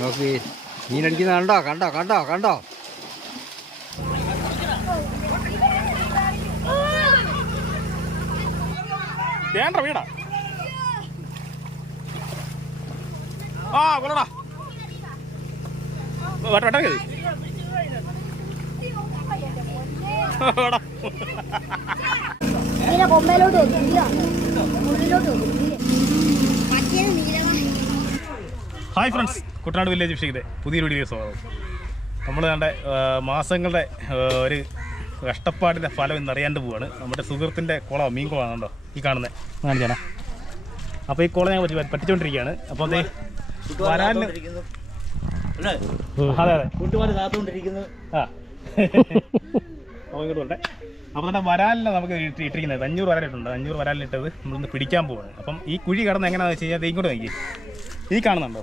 നോക്കി മീനടിക്കുന്ന കണ്ടോ? കണ്ടോ കണ്ടോ കണ്ടോ? വേണ്ട വീടാ. ആ കൊള്ളടാ. വട്ട വട്ട കൊമ്പയിലോട്ട് മറ്റേത് ഹായ് ഫ്രണ്ട്സ് കുട്ടനാട് വില്ലേജ് ഫിഷിങ്ങിന്റെ പുതിയ വീഡിയോ സ്വാഗതം. നമ്മൾ കണ്ട മാസങ്ങളുടെ ഒരു കഷ്ടപ്പാടിന്റെ ഫലം ഇന്നറിയാണ്ട് പോവാണ്. നമ്മുടെ സുഹൃത്തിന്റെ കുളം മീൻ കുളമാണ് കണ്ടോ? ഈ കാണുന്നത് കാണിച്ചാണ്. അപ്പോൾ ഈ കുളം ഞാൻ പറ്റി പറ്റിച്ചുകൊണ്ടിരിക്കുകയാണ് അപ്പോൾ അതേ വരാലിന് അതെ അതെ. കൂട്ടുകാർ കാത്തുകൊണ്ടിരിക്കുന്നു ആ. അപ്പോൾ ഇങ്ങോട്ട് അപ്പോൾ തന്നെ വരാലിനെ നമുക്ക് ഇട്ട് ഇട്ടിരിക്കുന്നത്. അഞ്ഞൂറ് വരാലിട്ടുണ്ട്. അഞ്ഞൂറ് വരാലിട്ടത് നമ്മളിന്ന് പിടിക്കാൻ പോവാണ്. അപ്പം ഈ കുഴി കടന്ന് എങ്ങനെയാണെന്ന് വെച്ച് കഴിഞ്ഞാൽ ദേ ഇങ്ങോട്ട് നോക്കി ഈ കാണുന്നുണ്ടോ?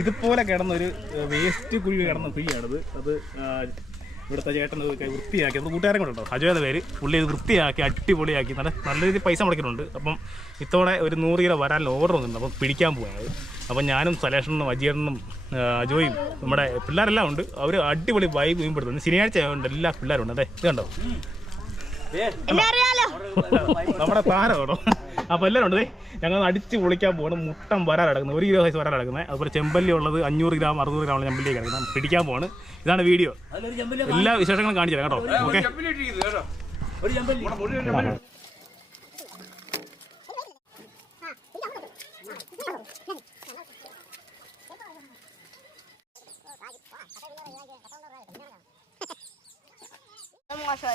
ഇതുപോലെ കിടന്നൊരു വേസ്റ്റ് കുഴി കിടന്ന കുഴിയാണിത്. അത് ഇവിടുത്തെ ചേട്ടൻ വൃത്തിയാക്കി. അത് കൂട്ടുകാരൻ കൊണ്ടുണ്ടോ അജോയുടെ പേര്. പുള്ളി ഇത് വൃത്തിയാക്കി അടിപൊളിയാക്കി. നല്ല നല്ല രീതിയിൽ പൈസ മുടക്കിയിട്ടുണ്ട്. അപ്പം ഇത്തവണ ഒരു നൂറ് കിലോ വരാൻ ഓർഡർ വന്നിട്ടുണ്ട്. അപ്പം പിടിക്കാൻ പോയത് അപ്പം ഞാനും സലേഷനും അജയനും അജോയും നമ്മുടെ പിള്ളേരെല്ലാം ഉണ്ട്. അവർ അടിപൊളി വൈബ് മീൻപിടുത്തുന്നു ശനിയാഴ്ച ഉണ്ട് എല്ലാ പിള്ളേരും ഉണ്ട്. അതെ ഇത് കണ്ടോ? നമ്മുടെ താരമാണോ അപ്പൊ അപ്പോൾ എല്ലാം ഉണ്ട് ദേ, ഞങ്ങൾ അടിച്ച് പൊളിക്കാൻ പോകണം മുട്ടം വരാൻ കിടക്കുന്നത് ഒരു കിലോ സൈസ് വരാൻ കിടക്കുന്നത് അതുപോലെ ചെമ്പല്ലി ഉള്ളത് അഞ്ഞൂറ് ഗ്രാം അറുന്നൂറ് ഗ്രാം ഉള്ള ചെമ്പല്ലി കിടക്കുന്നത്. പിടിക്കാൻ പോവാണ്. ഇതാണ് വീഡിയോ. എല്ലാ വിശേഷങ്ങളും കാണിച്ചു തരാം കേട്ടോ. ഓക്കെ.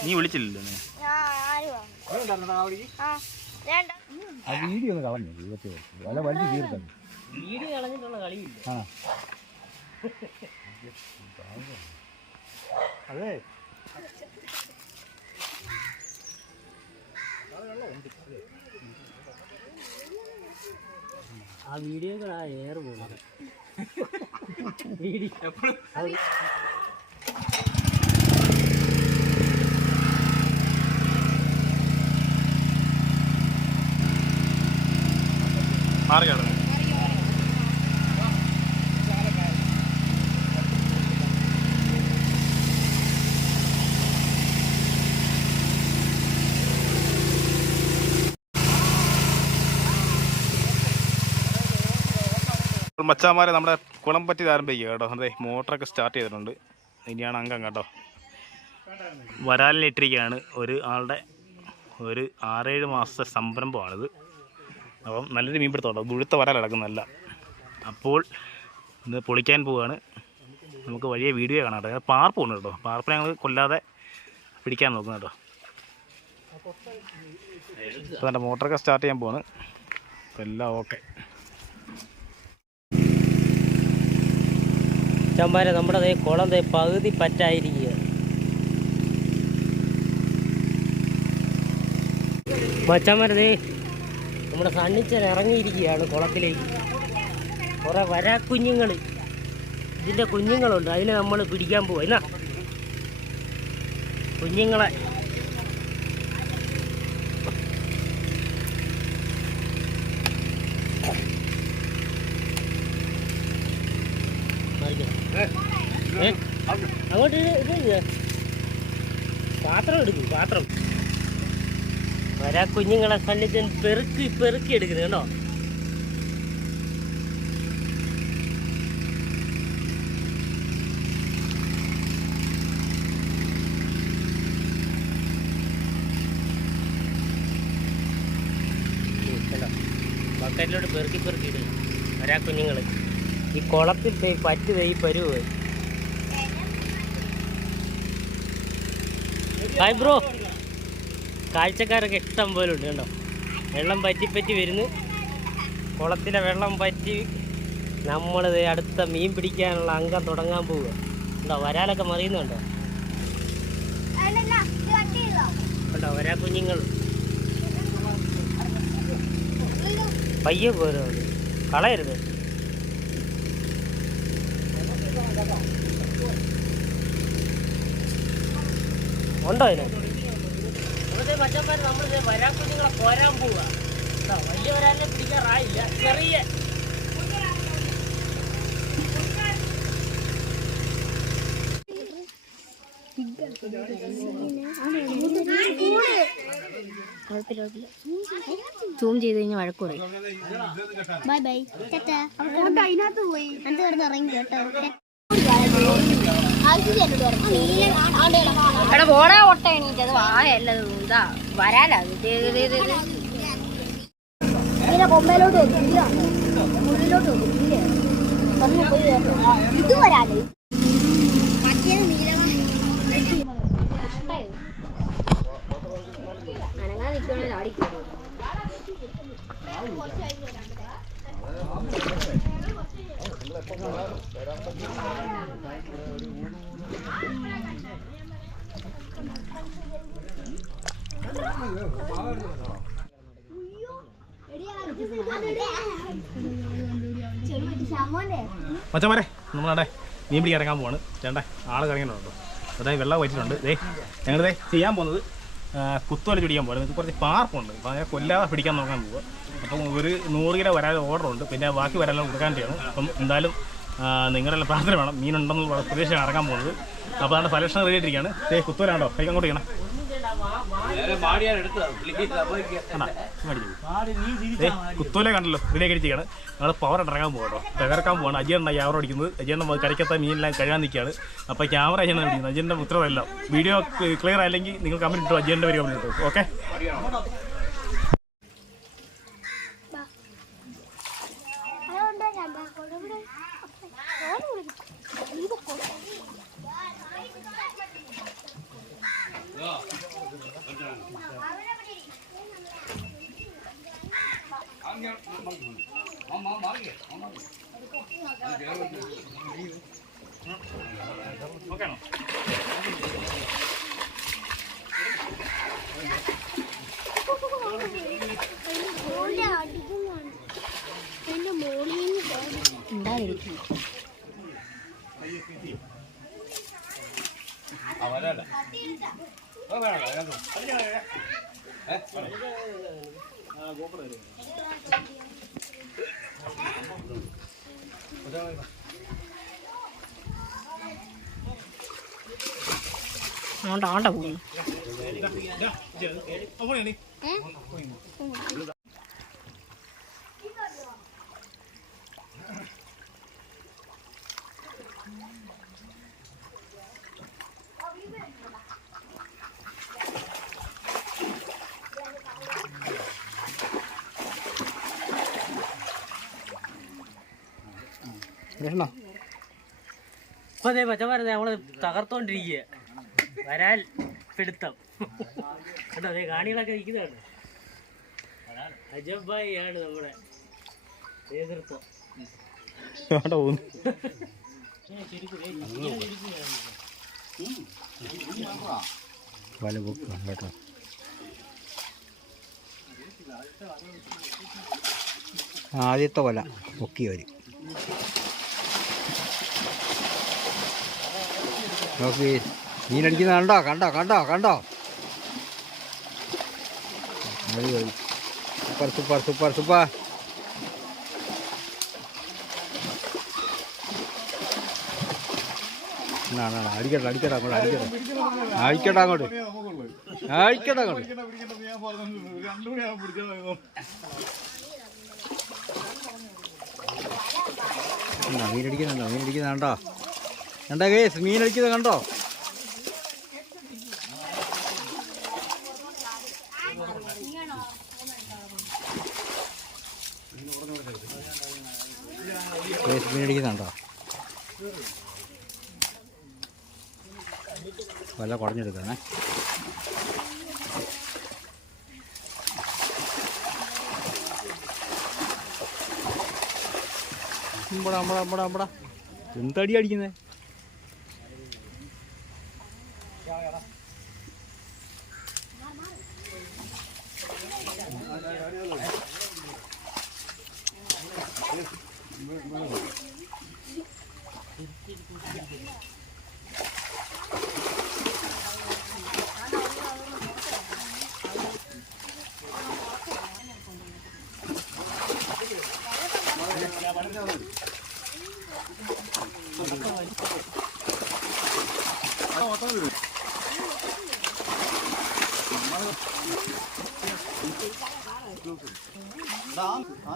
നീ വിളിച്ചില്ലല്ലോ ആ വീഡിയോ ഒന്ന് കളഞ്ഞു വല വലിയ തീർത്തത് വീഡിയോ കളഞ്ഞിട്ടുള്ള കളിയില്ല. ആ. അതെ. ആ വീഡിയോ ആ എയർ പോകുന്നത് വീഡിയോ. മാറി മച്ചാമാരെ നമ്മുടെ കുളം പറ്റി ആരംഭിക്കുക കേട്ടോ. അതെ മോട്ടറൊക്കെ സ്റ്റാർട്ട് ചെയ്തിട്ടുണ്ട്. ഇനിയാണ് അംഗം കേട്ടോ. വരാലിനിട്ടിരിക്കുകയാണ്. ഒരു ആളുടെ ഒരു ആറേഴ് മാസത്തെ സംരംഭമാണിത്. അപ്പം നല്ലൊരു മീൻ പിടുത്തമുണ്ടോ മുഴുത്ത വരാൽ കിടക്കുന്നതല്ല. അപ്പോൾ ഇന്ന് പൊളിക്കാൻ പോവുകയാണ് നമുക്ക് വലിയ വീഡിയോ കാണാം കേട്ടോ. പാർപ്പ് ഉണ്ട് കേട്ടോ. പാർപ്പിനെ ഞങ്ങൾ കൊല്ലാതെ പിടിക്കാൻ നോക്കുന്നു കേട്ടോ. അപ്പോൾ എന്റെ മോട്ടറൊക്കെ സ്റ്റാർട്ട് ചെയ്യാൻ പോവാണ്. അപ്പോൾ എല്ലാം ഓക്കെ ചമ്പാര നമ്മുടെ ദേ കുളം ദേ പകുതി പറ്റായിരിക്കുക മച്ചന്മാരെ നമ്മുടെ സണ്ണിച്ചൻ ഇറങ്ങിയിരിക്കുകയാണ് കുളത്തിലേക്ക്. കുറേ വരാ കുഞ്ഞുങ്ങൾ ഇതിന്റെ കുഞ്ഞുങ്ങളുണ്ട്. അതിനെ നമ്മൾ പിടിക്കാൻ പോകും എന്നാ? കുഞ്ഞുങ്ങളെ? അങ്ങോട്ട് ഇത്. പാത്രം എടുക്കും പാത്രം. വരാ കുഞ്ഞുങ്ങളെ കണ്ണിച്ചൻ പെറുക്കി പെറുക്കി എടുക്കുന്നത് കേട്ടോ. ബക്കറ്റിലോട്ട് പെറുക്കി പെറുക്കി ഇടുക. വരാ കുഞ്ഞുങ്ങൾ ഈ കുളത്തിൽ തൈ പറ്റ് തേ പരുവ്. Hi bro. കാഴ്ചക്കാരൊക്കെ ഇഷ്ടം പോലെ ഉണ്ട് കേട്ടോ വെള്ളം പറ്റി പറ്റി വരുന്നു. കുളത്തിലെ വെള്ളം പറ്റി നമ്മൾ അടുത്ത മീൻ പിടിക്കാനുള്ള അംഗം തുടങ്ങാൻ പോവുക ഉണ്ടോ വരാലൊക്കെ മറിയുന്നുണ്ടോ? കേട്ടോ വരാ കുഞ്ഞുങ്ങൾ. പയ്യെ പോരോ? കളയരുത്. ഉണ്ടോ അതിന്? അതേ നമ്മൾ നമ്മളിത് വരാക്കുഞ്ഞുങ്ങളെ പോരാൻ പോവുക വലിയ വരാനെ പിടിക്കാറായില്ല ചെറിയ സൂം ചെയ്ത് കഴിഞ്ഞാൽ വഴക്ക് പറയും. ബൈ ബൈ അതിനകത്ത് പോയി. എന്നിട്ട് കിടന്ന് ഇറങ്ങി കേട്ടോ. എടാ പോടാ ഒട്ട എണീറ്റത് വായല്ല ഇതാ വരാലാ ഇങ്ങനെ കൊമ്പയിലോട്ട് കേട്ടോ. ഇത് വരാലേ അനങ്ങാൻ നിൽക്കണേ ആടിക്കോ മച്ചമാരെ നമ്മളവിടെ മീൻ പിടിക്കാൻ ഇറങ്ങാൻ പോവാണ്. ചേട്ടാ ആൾ കറങ്ങിയിട്ടുണ്ടോ? അതായത് വെള്ളം വെച്ചിട്ടുണ്ട് ദേ ഞങ്ങളിതേ ചെയ്യാൻ പോകുന്നത് കുത്തുവല പിടിക്കാൻ പോകുന്നത് കുറച്ച് പാർപ്പുണ്ട്. അപ്പോൾ അതിനെ കൊല്ലാതെ പിടിക്കാൻ നോക്കാൻ പോവുക അപ്പം ഒരു നൂറ് കിലോ വരാൻ ഓർഡർ ഉണ്ട്. പിന്നെ ബാക്കി വരാനുള്ള കൊടുക്കാൻ ചെയ്യണം. അപ്പം എന്തായാലും നിങ്ങളുടെ പ്രാർത്ഥന വേണം. മീനുണ്ടെന്നുള്ള പ്രദേശം ഇറങ്ങാൻ പോകുന്നത്. അപ്പോൾ അതാണ് ഫലക്ഷൻ റെഡി ആയിട്ടിരിക്കുകയാണ്. ദേ കുത്തുവലാണ്ടോ? കൈ അങ്ങോട്ട് ചെയ്യണം കുത്തോലെ കണ്ടല്ലോ. റെഡിയാക്കി അടിച്ചാണ് ഞങ്ങൾ പവർ ഇറങ്ങാൻ പോകട്ടോ തകർക്കാൻ പോകണം അജയണ്ണ ക്യാമറ അടിക്കുന്നത് അജയണ്ണ കരക്കത്ത മീനെല്ലാം കഴിയാൻ നിൽക്കുകയാണ്. അപ്പോൾ ക്യാമറ അജയണ്ണ അടിക്കുന്നത് അജിയുടെ ഉത്തരവല്ല. വീഡിയോ ക്ലിയർ ആയില്ലെങ്കിൽ നിങ്ങൾ കമന്റ് ഇട്ടു. അജയന്റെ പേര് കമന്റ് ഇട്ടു. ഓക്കെ 我买一个，我，没有，嗯，干了。ആണ്ട ആണ്ട പോകുന്നു കൃഷ്ണ ഇപ്പൊ ദേ മച്ചന്മാരെ നമ്മൾ തകർത്തോണ്ടിരിക്കുക വരാൽ പിടുത്തം. കേട്ടോ അതേ കാണികളൊക്കെ ഇരിക്കുന്നതാണ് അജബായി ആണ് നമ്മുടെ നേതൃത്വം. ആദ്യത്തെ വല പൊക്കി വരും മീനടിക്കുന്ന കണ്ടോ? കണ്ടോ? കണ്ടോ? കണ്ടോ? അടിപൊളി. Super super super super. അടിക്കട്ടെ അടിക്കട്ടെ അങ്ങോട്ട് അടിക്കട്ടെ. അടിക്കട്ടെ അങ്ങോട്ട്. അടിക്കട്ടെ അങ്ങോട്ട്. മീനടിക്കുന്നുണ്ടോ മീനടിക്കുന്ന കണ്ടോ? കണ്ടോ? കേസ് മീനടിക്കുന്നത് കണ്ടോ? കേസ് മീനടിക്കുന്നുണ്ടോ വല്ല കുടഞ്ഞെടുക്കണേ അമ്പടാ അമ്പടാ അമ്പടാ അമ്പടാ എന്തടി അടിക്കുന്നേ?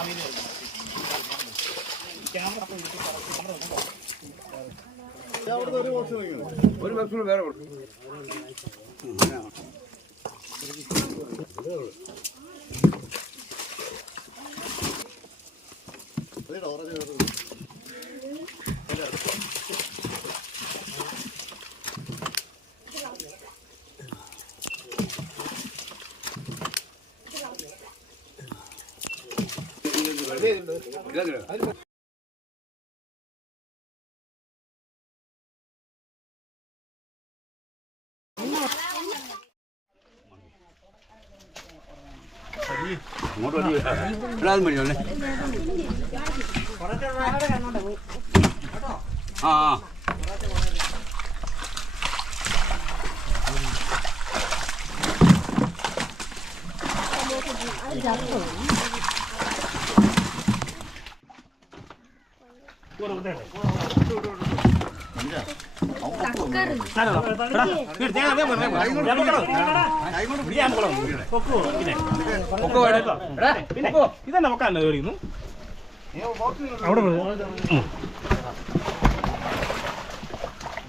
ആ പിന്നെ വേറെ കൊടുക്കും കയറിയുന്നു അവിടെ വിട്. ഉം.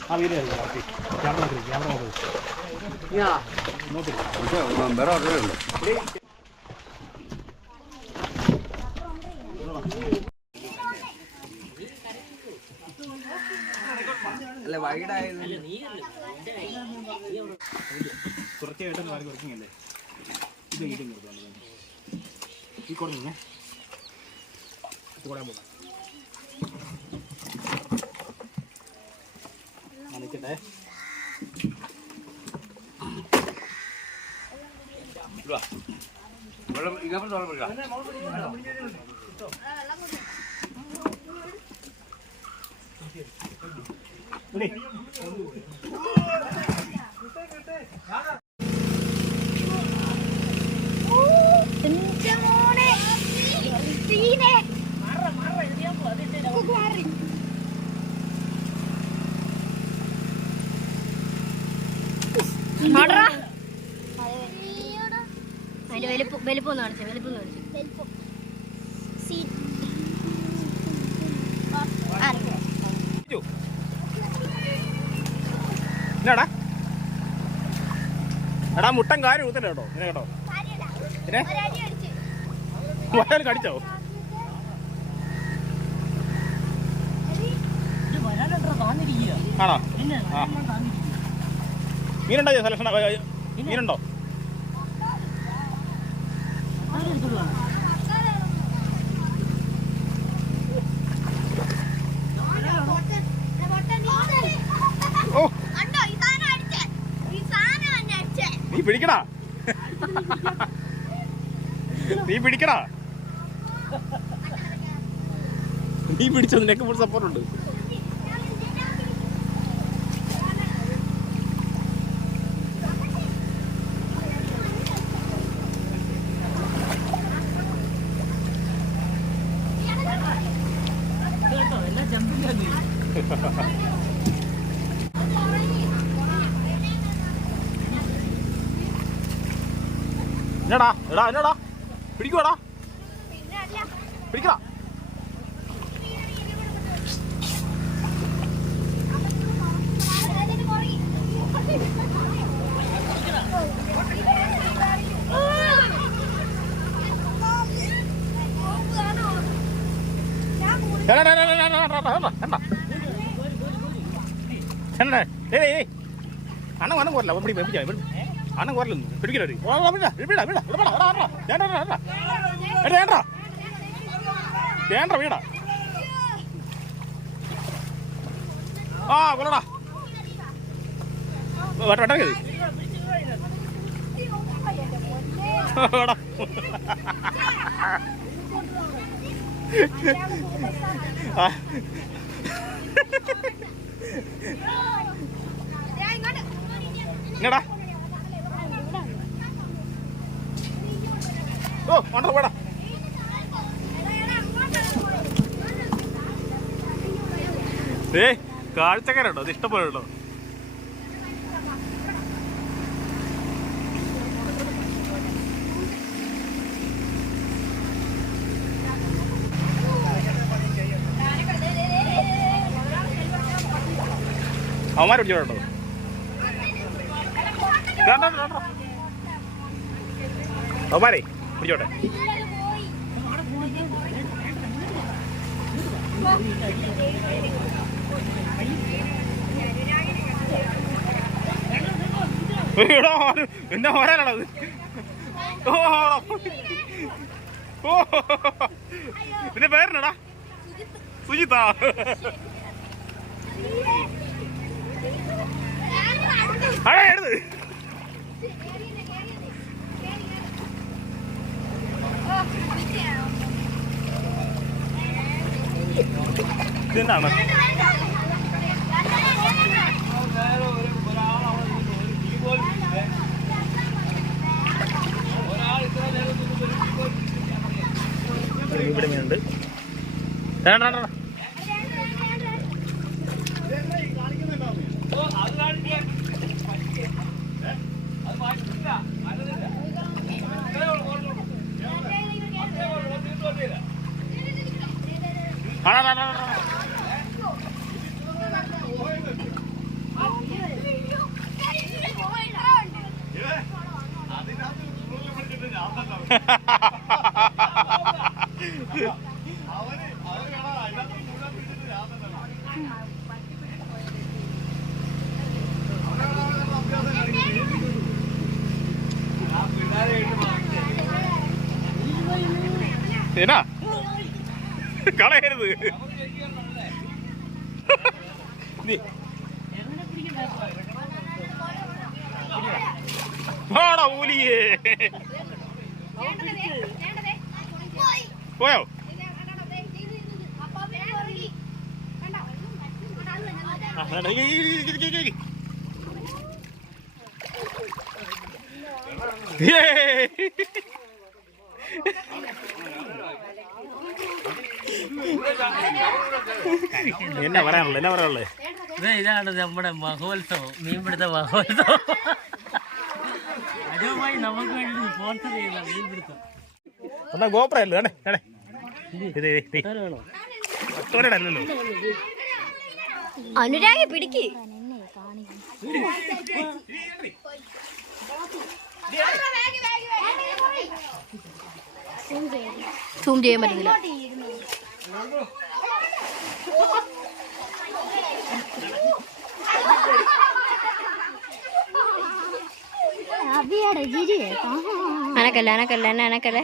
ആ വീട് കയറിയുന്നു അവിടെ ക്യാമറ നോക്ക്, ക്യാമറ നോക്ക്. വേറെ അല്ലേ ഇത് ഇതും കൊടുത്തോണ്ട്. ഈ കുറഞ്ഞേ കൂടാൻ പോകാം നിൽക്കട്ടെ വെള്ളം ഇങ്ങോട്ട് തുറപ്പിക്കാം ഇവിടെ അതിന്റെ വലിപ്പം വലിപ്പം ഒന്ന് കാണിച്ചു വലിപ്പം ഒന്ന് കാണിച്ചു. എന്നാടാ എടാ മുട്ടൻ കാര്യം ഊത്തല്ലേ കേട്ടോ ഇങ്ങനെ കേട്ടോ. പിന്നെ? വരാൻ കടിച്ചോ? ആണോ? ആ. മീനുണ്ടോ സെലക്ഷൻ മീനുണ്ടോ? ഓ. നീ പിടിക്കടാ. നീ പിടിക്കടാ. നീ പിടിച്ചോ നിനക്ക് ഫുൾ സപ്പോർട്ട് ഉണ്ട് എന്നടാ എടാ എന്നടാ പിടിക്കുവാടാ പിടിക്കടാ എടാ, എടാ, എടാ, എടാ, എടാ, എടാ, എടാ, എടാ. എന്നാ? ഏയ്, ഏയ്, ഏയ്. പിടിക്കാം പിടി അണ്ണൻ കോരലൊന്നും വാ, വിടാ, ആ കൊള്ളടാ. വട്ട. ഇങ്ങടാ. ഓ വേണ്ട വേടാ ഏ കാഴ്ചക്കാരുണ്ടോ? അത് ഇഷ്ടംപോലെ ഉണ്ടോ അവന്മാർ പിടിച്ചോട്ടോ അവന്മാരെ പിടിച്ചോട്ടെ. എന്റെ ആര്- എന്നെ ഓരാനാണത് ഓ ഓ പിന്നെ പേരെന്നടാ? സുജിത്താ. അടേ എടുത്ത്. ഇതെന്താണ്? ഇവിടെ മീനുണ്ട് വേണ്ട വേണ്ട വേണ്ട. ആ, ആ, ആ, ആ, ആ. എന്നാ കളയരുത്. എന്നാ പറയാനുള്ളത് എന്നാ പറയാനുള്ളത് ഇതാണ് നമ്മുടെ മഹോത്സവം മീൻപിടുത്ത മഹോത്സവം. അതുമായി നമുക്ക് വേണ്ടി സ്പോൺസർ ചെയ്യുന്ന മീൻപിടുത്തം. എന്നാ ഗോപ്രല്ലോ ഇത് അല്ലല്ലോ. അനുരാഗി പിടിക്ക്. സൂം ചെയ്യാൻ പറ്റുന്നില്ല അനക്കല്ല അനക്കല്ല എന്നെ അനക്കല്ലേ.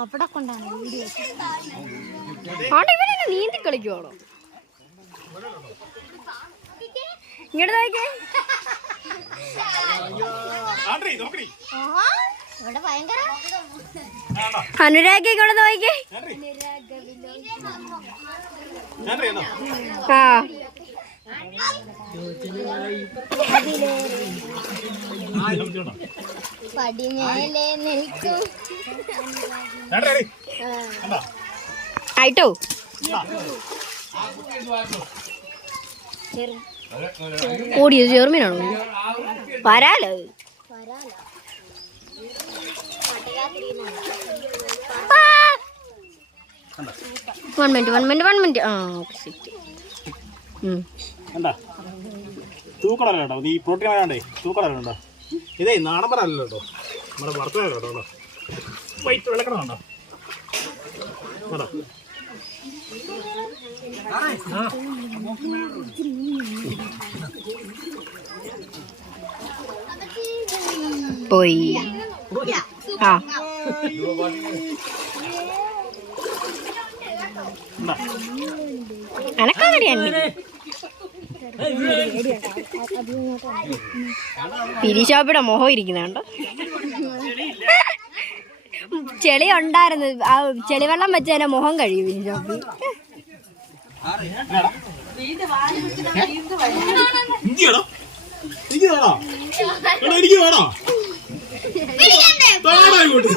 അവിടെ കൊണ്ടാണ് വീഡിയോ ഇവരെന്നെ നീന്തി കളിക്കുവാണോ ഇങ്ങോട്ട് നോക്കേ. അനുരാഗി. ആണ്ട്രി, എന്നാ? ആ ആ. ആയിട്ടോ? ഓടിയത് ചെറുമീനാണോ വരാലോ? One minute one minute one minute ആ ഓക്കെ സെറ്റ്? തൂക്കളല്ല ഈ പ്രോട്ടീൻ ആയതുകൊണ്ടേ തൂക്കളല്ല ഇതേ നാടൻ പറയല്ലോ കേട്ടോ. നമ്മുടെ വറുത്തല കേട്ടോ കേട്ടോ. വൈറ്റ് വെള്ളക്കണം ഉണ്ടോ കേട്ടോ പോയി. ആ. പിരിശോപ്പിയുടെ മോഹം ഇരിക്കുന്നുണ്ടോ ചെളി ഉണ്ടായിരുന്നു. ആ ചെളിവെള്ളം വെച്ച് തന്നെ മുഖം കഴിയും പിരിശോപ്പി. വേണോ വേണോ എനിക്ക് വേണോ താടാ ഇങ്ങോട്ട്.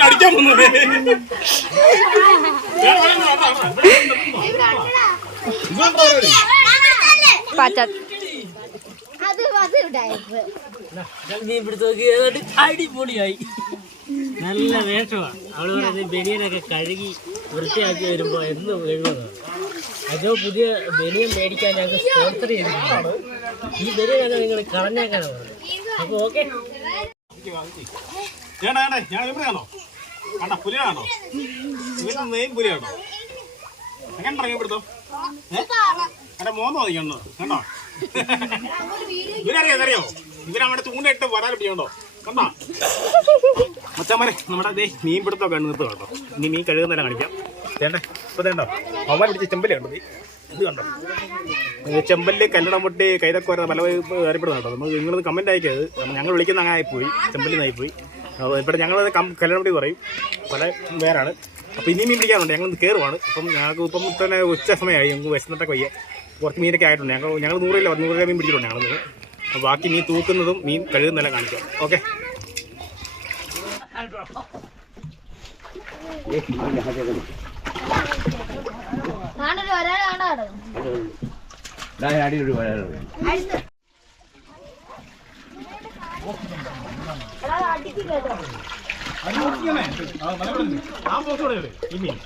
അടിക്കാൻ നോക്കി ഏതാണ്ട് അടിപൊളിയായി. നല്ല വേഷമാണ് അവൾ പറയുന്നത് ബനിയനൊക്കെ കഴുകി വൃത്തിയാക്കി വരുമ്പോ എന്ന് എഴുതുന്നതാണ് അതോ പുതിയ ബനിയൻ മേടിക്കാൻ ഞങ്ങൾക്ക് സ്പോൺസർ ചെയ്തിട്ടുണ്ട് ഈ ബനിയനൊക്കെ നിങ്ങൾ കളഞ്ഞേക്കാനാണ് അപ്പൊ ഓക്കെ വേണ്ട, വേണ്ട, ഞാൻ എവിടെയാണോ കാണോ കണ്ട പുലിയാണോ? മെയിൻ പുലിയാണോ? എങ്ങനെ ഇറങ്ങി എന്റെ മോന്ന് മതിക്കണോ കണ്ടോ? ഇവനറിയാം അറിയോ ഇവനവിടെ ചൂണ്ടയിട്ട് വരാൻ പിടിക്കണ്ടോ കണ്ടോ? മച്ചന്മാരെ നമ്മുടെ അതേ മീൻ പിടുത്തമൊക്കെ നിർത്തുക കേട്ടോ. ഇനി മീൻ കഴുകുന്നതിനെ കാണിക്കാം. വേണ്ടേ ഇപ്പൊ തേണ്ടോ? അവന്മാർ പിടിച്ച ചെമ്പലുണ്ടോ ഇത് കണ്ടോ ചെമ്പല്ല് കല്ലടം പൊട്ടി കൈതക്കോര പല അറിയപ്പെടുന്ന കേട്ടോ നമ്മൾ നിങ്ങളത് കമന്റ് അയക്കരുത്. ഞങ്ങൾ വിളിക്കുന്ന അങ്ങനെ ആയിപ്പോയി ചെമ്പല്ലി പോയി അപ്പോൾ ഇവിടെ ഞങ്ങളത് കല്ലടം പൊട്ടി പറയും. പല പേരാണ്. അപ്പോൾ ഇനിയും മീൻ ഞങ്ങൾ കയറുവാണ് അപ്പം ഞങ്ങൾക്ക് ഇപ്പം തന്നെ ഉച്ച സമയമായി. ഞങ്ങൾക്ക് വിശന്നിട്ടൊക്കെ വയ്യ. കുറച്ച് മീനൊക്കെ ആയിട്ടുണ്ട്. ഞങ്ങൾ ഞങ്ങൾ നൂറ് കിലോ നൂറ് കിലോ മീൻ പിടിച്ചിട്ടുണ്ട് ഞങ്ങൾ അപ്പോൾ ബാക്കി മീൻ തൂക്കുന്നതും മീൻ കഴുകുന്നതെല്ലാം കാണിക്കാം. ഓക്കെ. അടിയൊരു വരാറുണ്ട് ആ പോസ്റ്റ് കൊടുക്കല്ലേ ഈ മീൻ